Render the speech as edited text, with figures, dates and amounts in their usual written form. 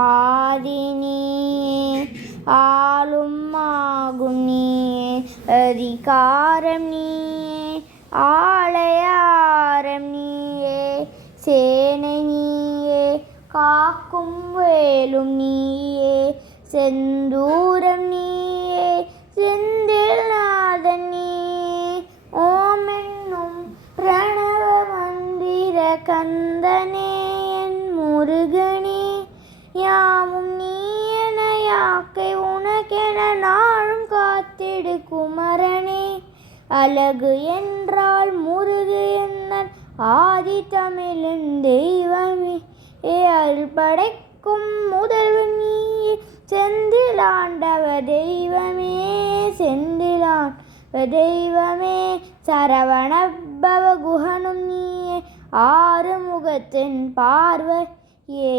ஆதி நீயே ஆளும் ஆகும் நீயே அதிகாரம் நீயே ஆலயாரம் நீயே சேனை நீயே காக்கும் வேலும் நீயே செந்தூரம் நீயே செந்தில் நாதன் நீயே ஓம் என்னும் பிரணவ மந்திர கந்தனே என் முருகனே யாமும் நீ என யாக்கை உனக்கென நாளும் காத்திடு குமரனே அழகு என்றால் முருகு என்னன் ஆதி தமிழின் தெய்வமே அருள் படைக்கும் முதல்வன் நீயே செந்திலாண்டவ தெய்வமே செந்திலாண்டவ தெய்வமே சரவணபவ குஹனும் நீயே ஆறுமுகத்தின் பார்வையே